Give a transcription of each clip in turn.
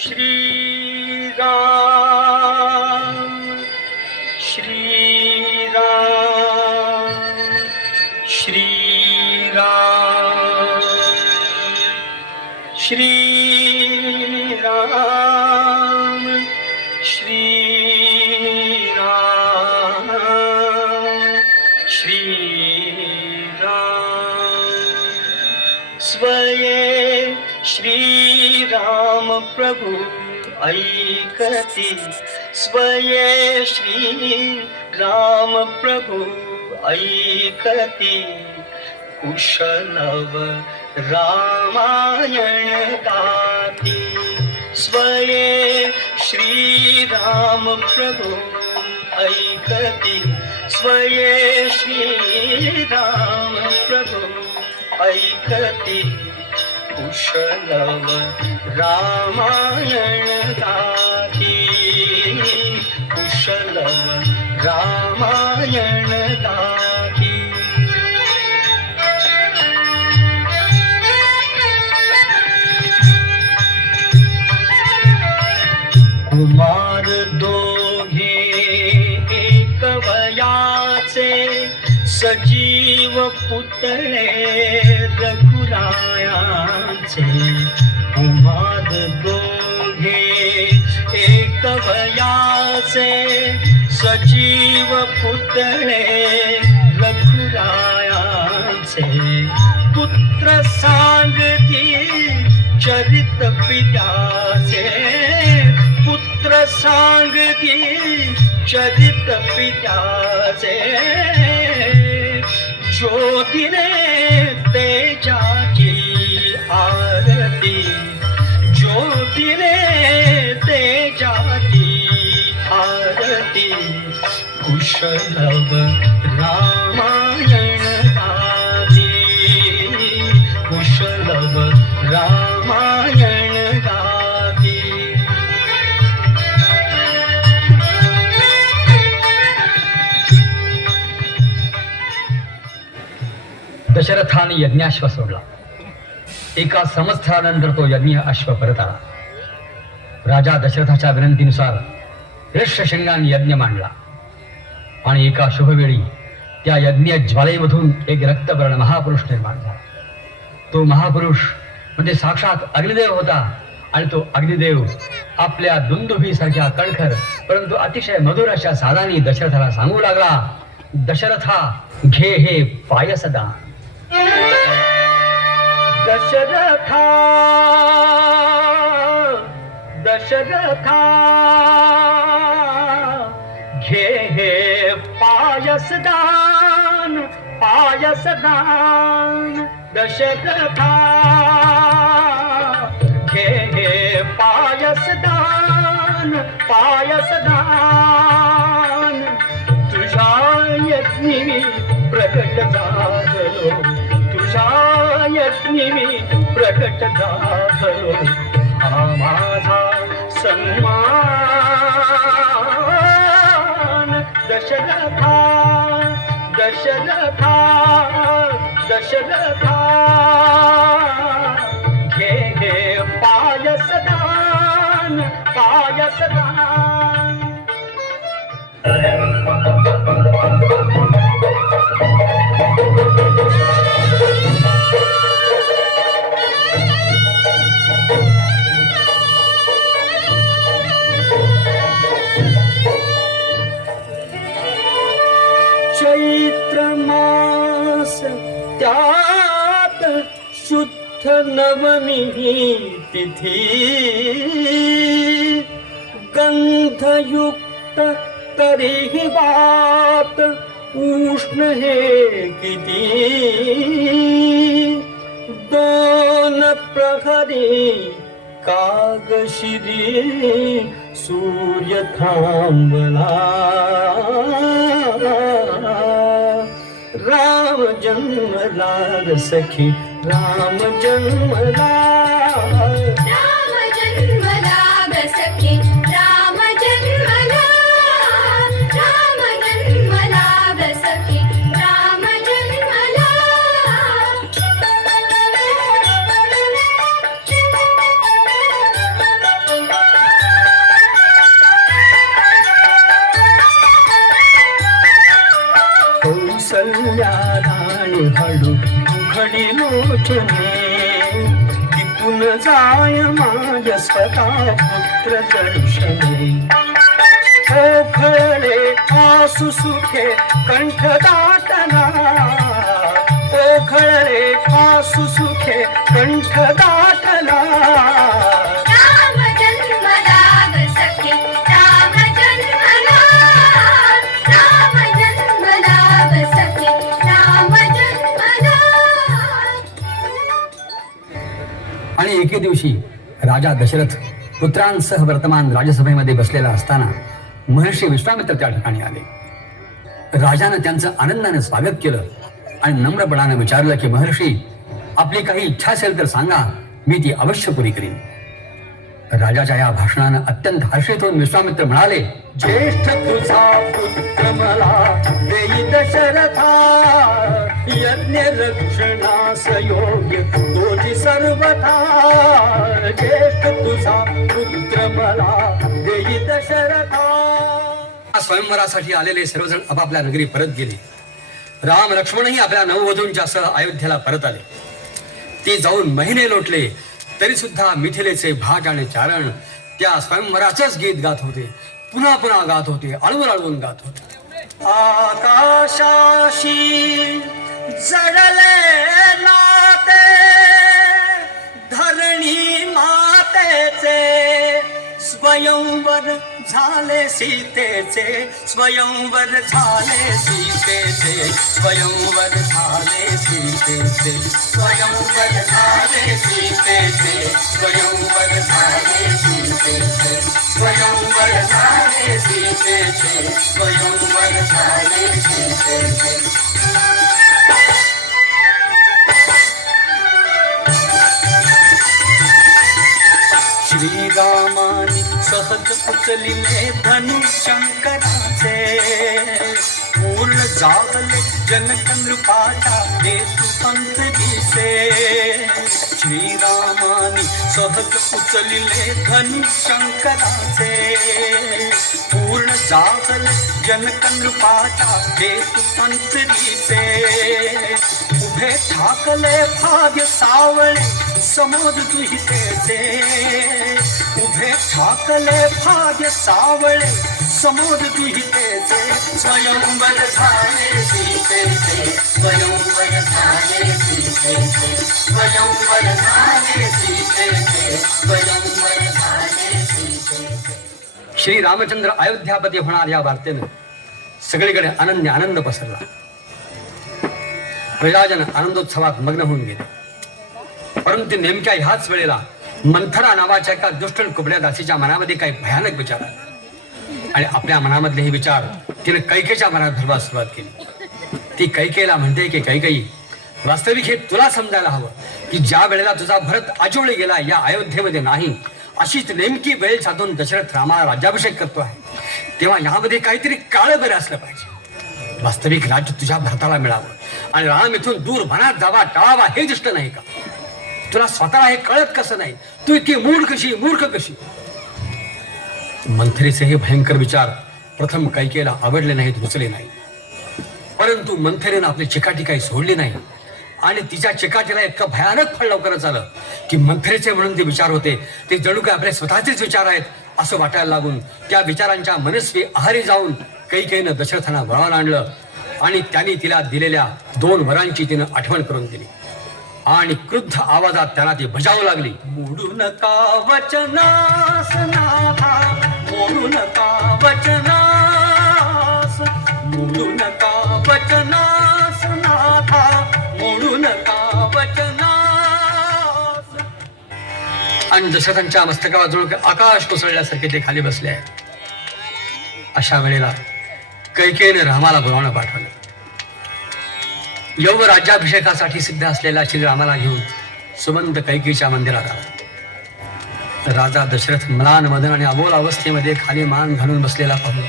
श्री राम श्री राम श्री राम श्री राम श्री राम श्री राम स्वये श्री राम प्रभु ऐकती स्वये श्री राम प्रभु ऐकती कुशलव रामायण गाती स्वये श्री राम प्रभु ऐकती स्वये श्री राम प्रभु ऐकती कुशलव रामायण गाती कुशलव रामायण गाती कुमार दोघे एक वयाचे सजीव पुतळे रघुरायांचे कुमार दोघे एक वयाचे सजीव पुतळे रघुरायांचे पुत्र सांगती चरित पित्याचे पुत्र सांगती चरित पित्याचे ज्योतिने तेजाची आरती ज्योतिने तेजाची आरती कुशलव रामायण गाती कुशलव रामायण गाती दशरथाने यज्ञाश्व सोडला. एका संवत्सरानंतर तो यज्ञ अश्व परत आला. राजा दशरथाच्या विनंतीनुसार ऋष्यशृंगाने यज्ञ मांडला आणि एका शुभवेळी त्या यज्ञ ज्वालेमधून एक रक्तवर्ण महापुरुष निर्माण झाला. तो महापुरुष म्हणजे साक्षात अग्निदेव होता आणि तो अग्निदेव आपल्या दुंदुभीसारख्या कणखर परंतु अतिशय मधुर अशा सादानी दशरथाला सांगू लागला, दशरथा घे हे पायसदान. दशरथा दशरथा घे हे पायसदान पायसदान दशरथा घे हे पायसदान पायसदान तुझ्या यज्ञी प्रकट झालो तुझ्या यज्ञी प्रकट झालो हा माझा सन्मान दशरथा दशरथा दशरथा घे हे पायसदान पायसदान. चैत्र मास त्यात शुद्ध नवमी तिथी गंधयुक्त तरीही वात उष्ण हे किती दोन प्रहरी कागशिरी सूर्य थांबला राम जन्मला ग सखी राम जन्मला राम जन्मला ग सखी राम जन्मला राम जन्मला ग सखी राम जन्मला खडी लोचने तिथून जाय माझ स्वतः पुत्र दर्शने ओखळे आसु सुखे कंठ दाटला ओखळे आसु सुखे कंठ दाटला राम जन्मला ग सखी राम जन्मला राम जन्मला ग सखी राम जन्मला. आणि एके दिवशी राजा दशरथ पुत्रांसह वर्तमान राजसभेमध्ये बसलेला असताना महर्षी विश्वामित्र त्या ठिकाणी आले. राजानं त्यांचं आनंदाने स्वागत केलं आणि नम्रपणाने विचारलं की महर्षी, आपली काही इच्छा असेल तर सांगा, मी ती अवश्य पुरी करीन. राजाच्या या भाषणानं अत्यंत हर्षित होऊन विश्वामित्र म्हणाले, ज्येष्ठ तुझा पुत्र मला देई दशरथा यज्ञ रक्षणास योग्य तोची सर्वथा ज्येष्ठ तुझा पुत्र मला देई दशरथा. स्वयंवरासाठी आलेले सर्वजण आपापल्या नगरी परत गेले. राम लक्ष्मणही आपल्या नववधूंच्या सह अयोध्येला परत आले. ते जाऊन महिने लोटले तरी सुद्धा मिथिलेचे भाट आणि चारण त्या स्वयंवराचंच गीत गात होते, पुन्हा पुन्हा गात होते, आळवून आळवून गात होते. आकाशाशी जडले नाते धरणी मातेचे स्वयंवर झाले सीतेचे स्वयंवर झाले सीतेचे स्वयंवर झाले सीतेचे स्वयंवर झाले सीतेचे स्वयंवर झाले सीतेचे स्वयंवर झाले सीतेचे स्वयंवर झाले सीतेचे. श्रीरामानी सहज उचलिले धनुशंकराचे मूल जागले जनक नृपाचा हेतू पंथ दिसे. श्रीरामानी सहज उचलिले धनुशंकराचे पूर्ण जागले जनक नृपाचा हेतू पंथ दिसे. उभे ठाकले भाग्य सावळे समोर दुहितेचे उभे ठाकले भाग्य सावळे समोर दुहितेचे स्वयंवर झाले सीतेचे स्वयंवर झाले सीतेचे स्वयंवर झाले सीतेचे स्वयंवर झाले सीतेचे. श्री रामचंद्र अयोध्यापती होणार या वार्तेनं सगळीकडे आनंद पसरला. प्रजाजन आनंदोत्सवात मग्न होऊन गेले. परंतु नेमक्या ह्याच वेळेला मंथरा नावाच्या एका दुष्ट कुबड्या दासीच्या मनामध्ये काही भयानक विचार आले आणि आपल्या मनामधले हे विचार तिने कैकेच्या मनात भरवायला सुरुवात केली. ती कैकेला म्हणते की कैकेयी, वास्तविक हे तुला समजायला हवं की ज्या वेळेला तुझा भरत आजोळी गेला या अयोध्येमध्ये नाही, अशीच नेमकी वेळ साधून दशरथ रामाला राज्याभिषेक करतो आहे, तेव्हा यामध्ये काहीतरी काळं बरं असलं पाहिजे. वास्तविक राज्य तुझ्या भरताला मिळावं आणि राम इथून दूर वनात जावा टाळावा हे दिष्ट नाही का? तुला स्वतःला हे कळत कसं नाही? तू इतकी मूर्ख कशी? मंथरेचे हे भयंकर विचार प्रथम कैकेला आवडले नाहीत, रुचले नाही. परंतु मंथरेनं आपली चिकाटी काही सोडली नाही आणि तिच्या चिकाटीला इतकं भयानक फळ लवकरच आलं की मंथरेचे म्हणून ते विचार होते ते जणू काय आपले स्वतःचेच विचार आहेत असं वाटायला लागून त्या विचारांच्या मनस्वी आहारी जाऊन कैकेयीनं दशरथांना वळवून आणलं आणि त्यांनी तिला दिलेल्या 2 वरांची तिनं आठवण करून दिली आणि क्रुद्ध आवाजात त्यांना ती बजावू लागली. मोडू नका वचनास नाथा मोडू नका वचनास मोडू नका वचनास नाथा मोडू नका वचनास. आणि दशरथांच्या मस्तकावर जणू आकाश कोसळल्यासारखे ते खाली बसले आहेत. अशा वेळेला कैकेयीने रामाला बोलावणं पाठवलं. यव राज्याभिषेकासाठी सिद्ध असलेल्या श्रीरामाला घेऊन सुमंत कैकेयीच्या मंदिरात आला. राजा दशरथ म्लान मदन आणि अबोल अवस्थेमध्ये खाली मान घालून बसलेला पाहून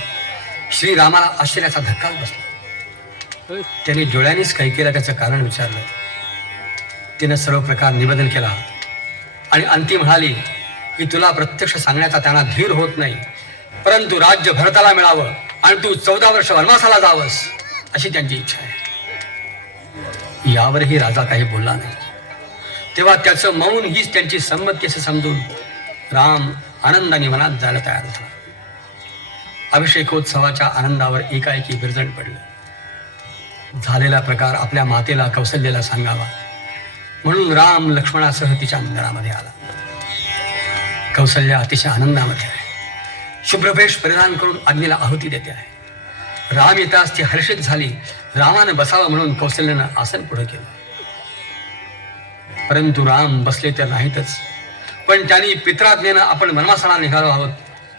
श्रीरामाला आश्चर्याचा धक्काच बसला. त्यांनी डोळ्यांनीच कैकेयीला त्याचं कारण विचारलं. तिनं सर्व प्रकार निवेदन केला आणि अंतिम म्हणाली की तुला प्रत्यक्ष सांगण्याचा त्यांना धीर होत नाही, परंतु राज्य भरताला मिळावं आणि तू 14 वर्ष वनवासाला जावंस अशी त्यांची इच्छा आहे. यावरही राजा काही बोलला नाही. तेव्हा त्याचं मौन हीच त्यांची संमती असे समजून राम आनंदाने मनात जायला तयार झाला. अभिषेकोत्सवाच्या आनंदावर एकाएकी विरजण पडलं. झालेला प्रकार आपल्या मातेला कौसल्याला सांगावा म्हणून राम लक्ष्मणासह तिच्या मंदिरामध्ये आला. कौसल्या अतिशय आनंदामध्ये आहे. शुभ्रवेश परिधान करून अग्नीला आहुती देते आहे. राम येताच ती हर्षित झाली. रामानं बसावं म्हणून कौसल्यानं आसन पुढे केलं. परंतु राम बसले तर नाहीतच, पण त्यांनी पित्राज्ञेनं आपण वनवासाला निघालो आहोत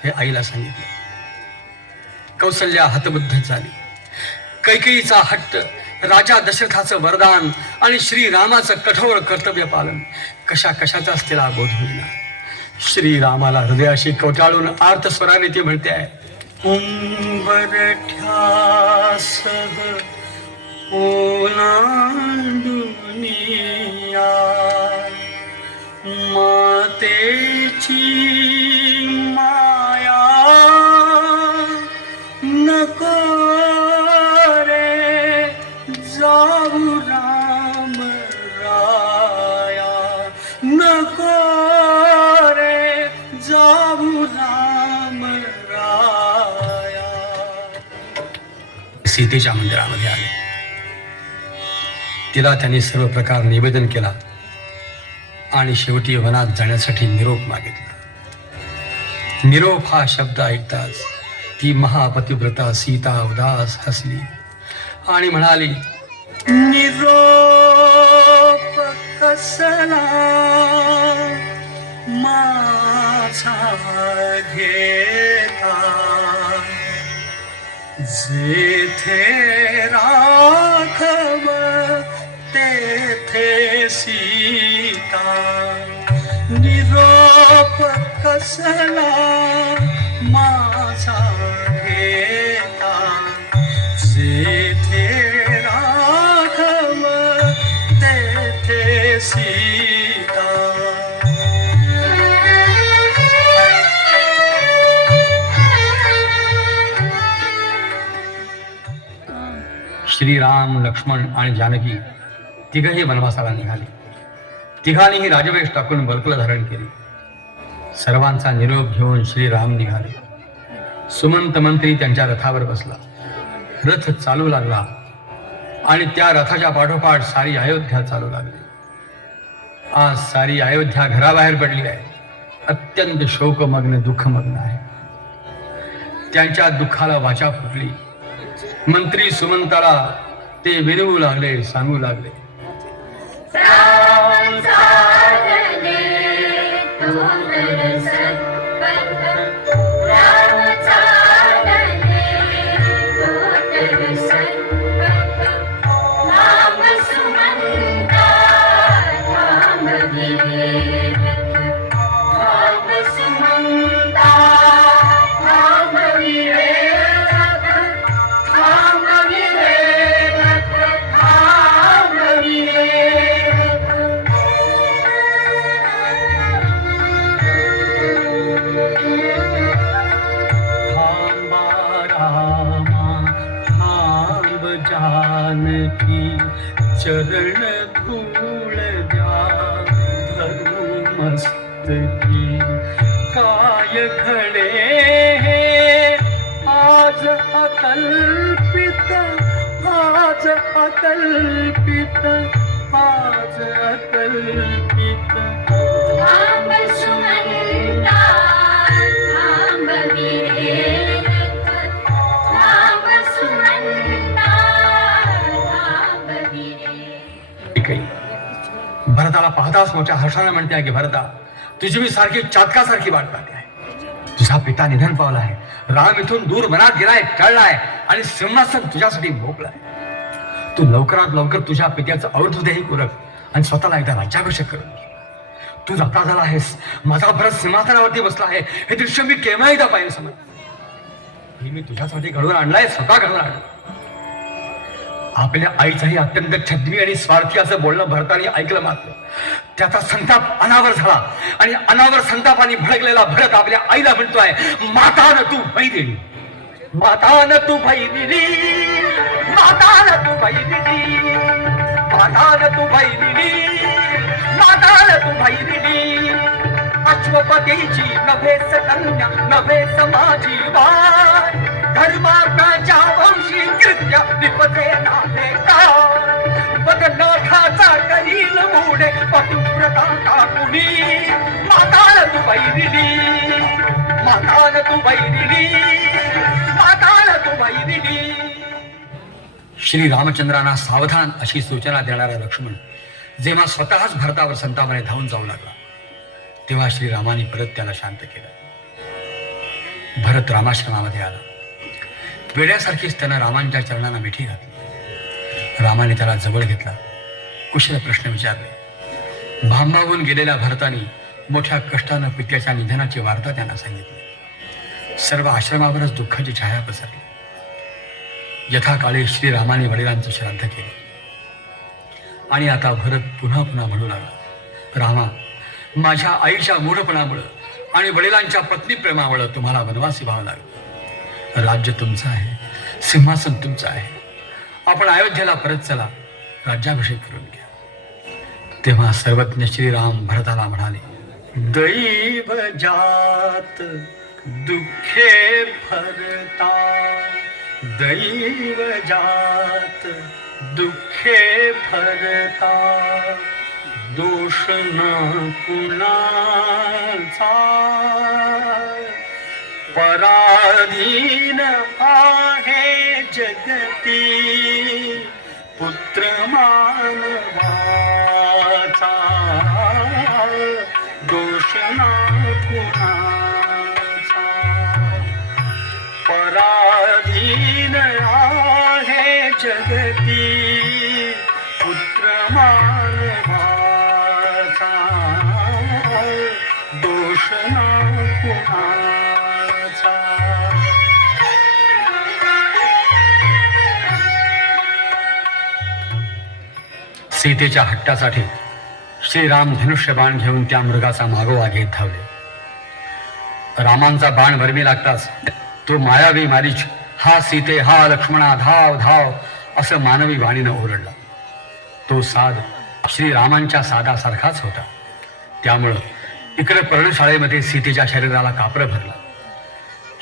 हे आईला सांगितले. कौसल्या हतबुद्ध झाली. कैकेयीचा हट्ट, राजा दशरथाचं वरदान आणि श्रीरामाचं कठोर कर्तव्य पालन कशा कशाचाच तिला बोध होईना. श्रीरामाला हृदयाशी कवटाळून आर्त स्वराने ती म्हणते आहे, उंबरठ्यासह ओलांडुनिया मातेची माया नको रे जाऊ राम राया नको रे जाऊ राम राया. सीतेच्या मंदिरामध्ये आले. तिला त्यांनी सर्व प्रकार निवेदन केला आणि शेवटी वनात जाण्यासाठी निरोप मागितला. निरोप हा शब्द ऐकताच ती महापतिव्रता सीता उदास हसली आणि म्हणाली, निरोप कसला माझा घेता जेथे राखव तेथे सीता. निरोप कसला माझा घेता जेथे राखव तेथे सीता. श्रीराम, लक्ष्मण आणि जानकी तिघही वनवासाला निघाले. तिघांनीही राजवेश टाकून बलकुल धारण केली. सर्वांचा निरोप घेऊन श्रीराम निघाले. सुमंत मंत्री त्यांच्या रथावर बसला. रथ चालू लागला आणि त्या रथाच्या पाठोपाठ सारी अयोध्या चालू लागली. आज सारी अयोध्या घराबाहेर पडली आहे. अत्यंत शोकमग्न दुःखमग्न आहे. त्यांच्या दुःखाला वाचा फुटली. मंत्री सुमंताला ते विनवू लागले, सांगू लागले, राम चालले तोंडर सत्पथ, राम चालले तोंडर सत्पथ, नाम सुमंता थांबविले रथ, नाम सुमंता थांबविले रथ, थांबविले रथ, थांबविले रथ. थांबा रामा थांब जानकी चरण धूळ द्या धरू मस्तकी. काय घडे हे आज अकल्पित, आज अकल्पित, आज अकल्पित. थांब सुमंता थांबविले रथ, थांब सुमंता थांबविले. कैकेयी भरताला पाहताच मोठ्या हर्षाने म्हणते आहे की, भरता तुझी मी सारखी चातकासारखी वाट पाहते आहे. तुझा पिता निधन पावला आहे. राम इथून दूर वनात गेलाय, टळलाय आणि सिंहासन तुझ्यासाठी भोगलाय. तू लवकरात लवकर तुझ्या पित्याचं अवधूतही उरक आणि स्वतःला एकदा राज्याभिषेक करून घे. तू जाता झाला आहेस, माझा भरत सिंहासनावरती बसला आहे, हे दृश्य मी केव्हा एकदा पाहिजे समज. हे मी तुझ्यासाठी घडवून आणलाय, स्वतः घडवून आणलं. आपल्या आईचाही अत्यंत छद्मी आणि स्वार्थी असं बोलणं भरतानी ऐकलं. मात्र त्याचा संताप अनावर झाला आणि अनावर संतापाने भडकलेला भरत आपल्या आईला म्हणतोय, माता न तू भई दिली, माता न तू भई दिली, माता न तू भई दिली, माताल तू भैरिणी, माताल तू भैरिणी, अश्वपतीची नव्हेस कन्या, नव्हेस माझी बाय, धर्मात्म्याच्या वंशी कृत्य निपते नाते काय, बदनाथाचा करील मुडे पतिव्रता टाकुनी, माताल तू भैरिणी, माताल तू भैरिणी, माताल तू भैरिणी. श्री रामचंद्रांना सावधान अशी सूचना देणारा लक्ष्मण जेव्हा स्वतःच भरतावर संतापाने धावून जाऊ लागला तेव्हा श्रीरामाने परत त्याला शांत केलं. भरत रामाश्रमामध्ये आला. वेड्यासारखीच त्यानं रामांच्या चरणांना मिठी घातली. रामाने त्याला जवळ घेतला, कुशल प्रश्न विचारले. भांबावून गेलेल्या भरताने मोठ्या कष्टानं पित्याच्या निधनाची वार्ता त्यांना सांगितली. सर्व आश्रमावरच दुःखाची छाया पसरली. यथाकाळी श्रीरामाने वडिलांचं श्राद्ध केलं आणि आता भरत पुन्हा पुन्हा म्हणू लागला, रामा, माझ्या आईच्या मूढपणामुळं आणि वडिलांच्या पत्नी प्रेमामुळं तुम्हाला वनवासी व्हावं लागलं. राज्य तुमचं आहे, सिंहासन तुमचं आहे. आपण अयोध्येला परत चला, राज्याभिषेक करून घ्या. तेव्हा सर्वज्ञ श्रीराम भरताला म्हणाले, दैव जात दुःखे भरता, दैव जात दुःखे भरता, दोष न कुणाचा, पराधीन आहे जगती पुत्र मानवाचा, दोष न कुणाचा, पराधीन आहे जगती पुत्र मानवाचा, दोष न कुणाचा. सीतेच्या हट्टासाठी श्रीराम धनुष्यबाण घेऊन त्या मृगाचा मागोवा घेत धावले. रामांचा बाण वरमी लागताच तो मायावी मारीच, हा सीते, हा लक्ष्मणा, धाव धाव असं मानवी वाणीनं ओरडला. तो साध श्रीरामांच्या साधासारखाच होता. त्यामुळं इकडं पर्णशाळेमध्ये सीतेच्या शरीराला कापरं भरलं.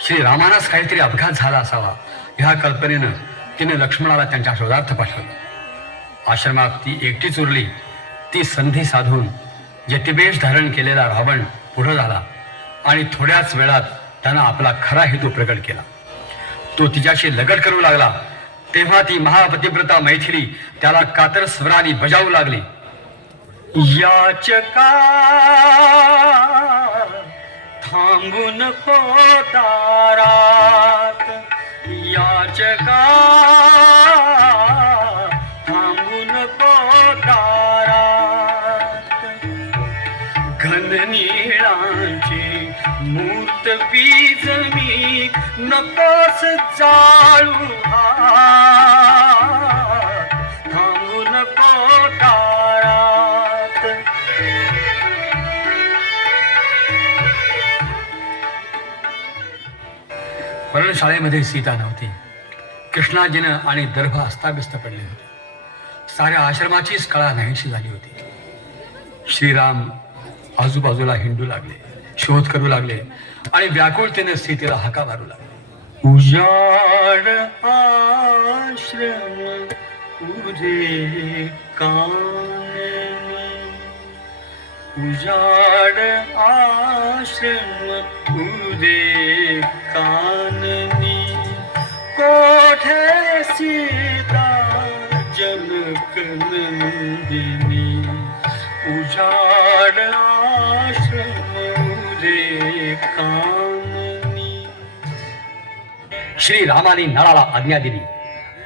श्रीरामानाच काहीतरी अपघात झाला असावा ह्या कल्पनेनं तिने लक्ष्मणाला त्यांच्या शोधार्थ पाठवलं. आश्रमात ती एकटीच उरली. ती संधी साधून यतिवेश धारण केलेला रावण पुढं झाला आणि थोड्याच वेळात त्यानं आपला खरा हेतू प्रकट केला. तो तिच्याशी लगट करू लागला तेव्हा ती महापतिव्रता मैथिली त्याला कातर स्वराने बजावू लागली, याचका थांबू नको दारात, याचका थांबू नको दारात, घननीळांची मूर्त बीज मी नकोस जाळू हात, थांबू नको दारात. पर्णशाळेमध्ये सीता नव्हती. कृष्णाजीनं आणि दर्भ अस्ताव्यस्त पडले होते. साऱ्या आश्रमाचीच कळा नाहीशी झाली होती. श्रीराम आजूबाजूला हिंडू लागले, शोध करू लागले आणि व्याकुळतेने सीतेला हाका मारू लागले. उजाड आश्रम उरे काननी, उजाड आश्रम उरे काननी, कोठे सीता जनक नंदिनी, उजाड आश्रम उरे काननी. श्रीरामाने नळाला आज्ञा दिली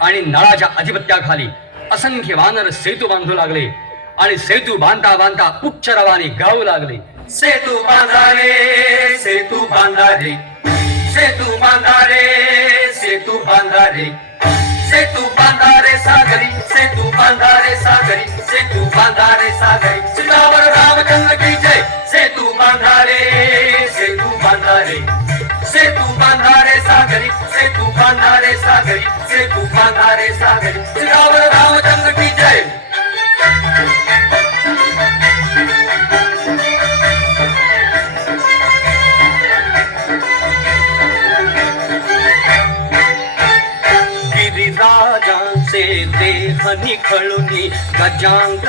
आणि नळाच्या अधिपत्याखाली असंख्य वानर सेतू बांधू लागले आणि सेतू बांधता बांधता उच्च रवाने गाऊ लागले, सेतू बांधारे, सेतू बांधारे, सेतू बांधारे, सेतू बांधारे, सेतू बांधारे सागरी, सेतू बांधारे सागरी, सेतू बांधारे सागरी, सियावर रामचंद्र की जय. सेतू बांधारे, सेतू बांधारे, सेतू बांधारे सागरी, सेतू बांधारे सागरी, सेतू बांधारे सागरी, सियावर रामचंद्र की जय. निखळुनी गजांग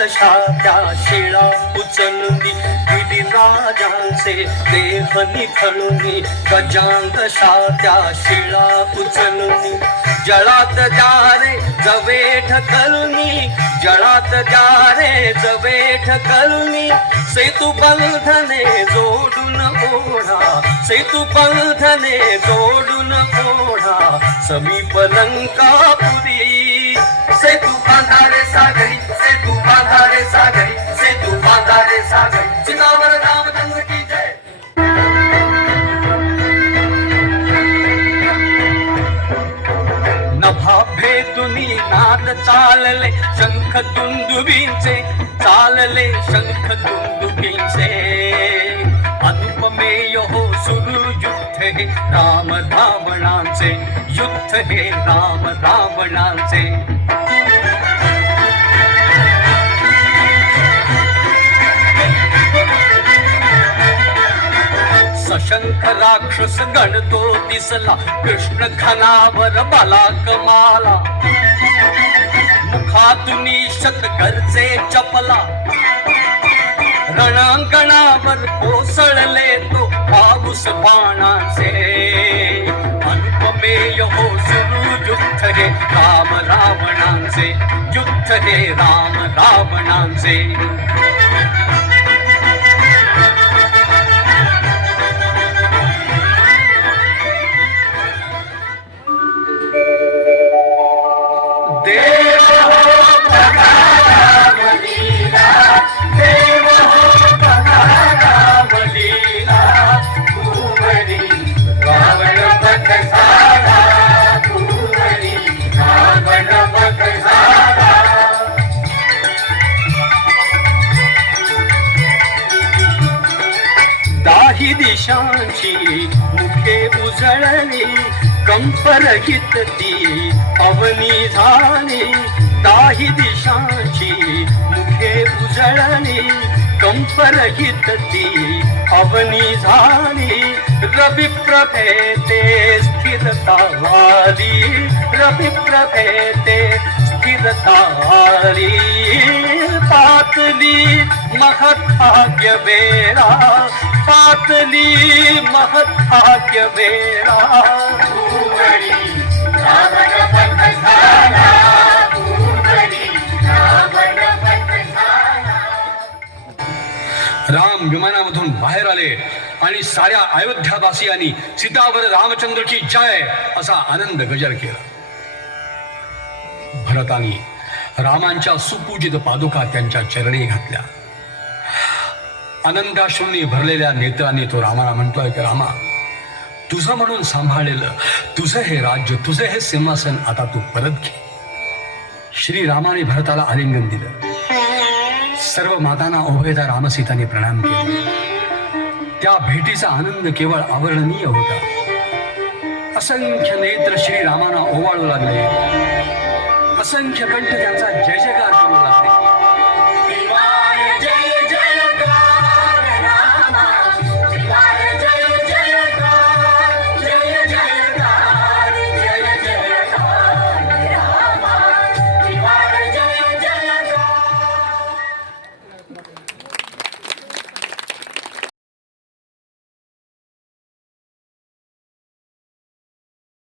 त्या शिळा उचलुनी गिरिराजांचे देह निखळुनी गजांग त्या शिळा उचलुनी जळात द्यारे जवेठ करुनी जळात द्यारे जवेठ करुनी सेतू बंधने जोडून ओढा सेतू बंधने जोडून ओढा समीप लंकापुरी सेतू बांधारे सागरी सेतू बांधारे सागरी सेतू बांधारे सागरी चितावर रामचंद्र की जय. नभा भेदुनी नाद चालले शंख दुंदुबींचे चालले शंख दुंदुबींचे अनुपमेय हो सुरू युद्ध हे राम रावणांचे युद्ध हे राम रावणांचे. सशंख राक्षस गणतो दिसला कृष्ण घनावर बाला कमाला मुखातुनी शतगरचे चपला रणांगणावर कोसळले तो पाऊस बाणाचे अनुपमेय हो सुरू युद्ध हे राम रावणांचे युद्ध हे राम रावणांचे. देव हो बघा रामलीला देव हो बघा रामलीला भुवनी रावण वध झाला भुवनी रावण वध झाला. दाही दिशांची मुखे उजळली कंपरहित ती अवनी झाली दाही दिशांची मुखे उजळली कंपरहित ती अवनी झाली रवि प्रभेते स्थिरता वाली रवि प्रभेते स्थिरता वाली पातली महत्भाग्य बेरा पातली महत्भाग्य बेरा. राम विमानामधून बाहेर आले आणि साऱ्या अयोध्यावासियांनी सीतावर रामचंद्रची जय असा आनंद गजर केला. भरतानी रामांच्या सुपूजित पादुका त्यांच्या चरणी घातल्या. आनंदाश्रूंनी भरलेल्या नेत्रांनी तो रामाला म्हणतोय की रामा तुझं म्हणून सांभाळलेलं तुझं हे राज्य तुझं हे सिंहासन आता तू परत घे. श्रीरामाने भरताला आलिंगन दिलं. सर्व मातांना उभयता रामसीताने प्रणाम केले. त्या भेटीचा आनंद केवळ अवर्णनीय होता. असंख्य नेत्र श्रीरामांना ओवाळू लागले. असंख्य कंठ त्यांचा जय जयकार